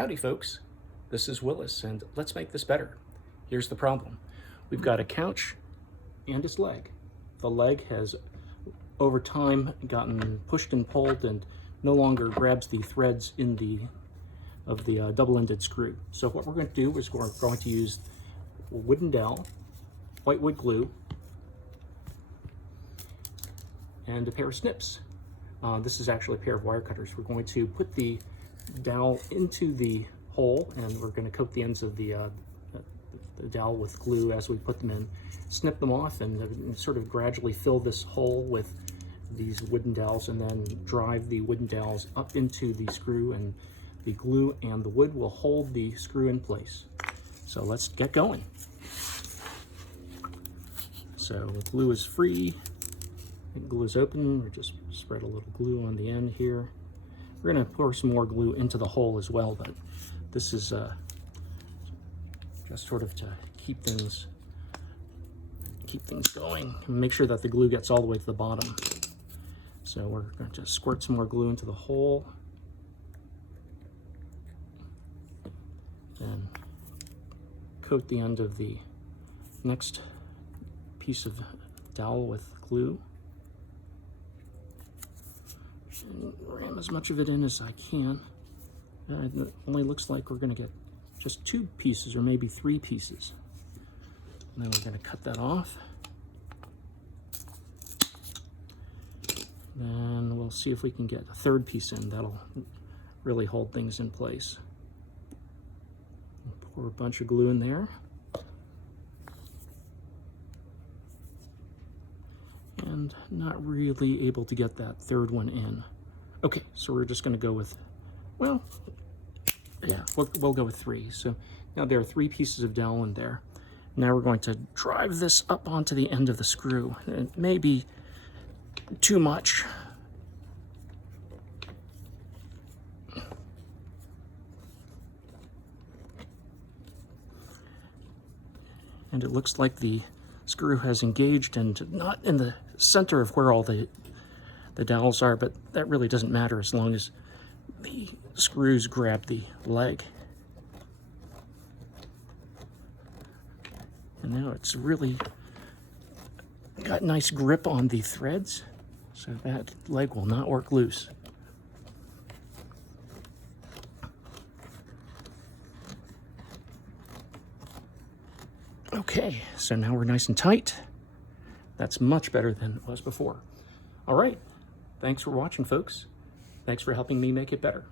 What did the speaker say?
Howdy folks, this is Willis and let's make this better. Here's the problem. We've got a couch and its leg. The leg has over time gotten pushed and pulled and no longer grabs the threads in the double-ended screw. So what we're going to do is we're going to use a wooden dowel, whitewood glue, and a pair of snips. This is actually a pair of wire cutters. We're going to put the dowel into the hole and we're going to coat the ends of the dowel with glue as we put them in, snip them off, and sort of gradually fill this hole with these wooden dowels, and then drive the wooden dowels up into the screw, and the glue and the wood will hold the screw in place. So let's get going. So the glue is free, the glue is open. We just spread a little glue on the end here. We're going to pour some more glue into the hole as well, but this is just sort of to keep things going and make sure that the glue gets all the way to the bottom. So we're going to squirt some more glue into the hole, then coat the end of the next piece of dowel with glue, and ram as much of it in as I can. And it only looks like we're going to get just 2 pieces or maybe 3 pieces. And then we're going to cut that off. Then we'll see if we can get a 3rd piece in. That'll really hold things in place. Pour a bunch of glue in there. And not really able to get that 3rd one in. Okay, so we're just going to go with, well, yeah, we'll go with 3. So now there are 3 pieces of dowel in there. Now we're going to drive this up onto the end of the screw. It may be too much. And it looks like the screw has engaged and not in the center of where all the dowels are, but that really doesn't matter as long as the screws grab the leg. And now it's really got nice grip on the threads, so that leg will not work loose. Okay, so now we're nice and tight. That's much better than it was before. All right, thanks for watching, folks. Thanks for helping me make it better.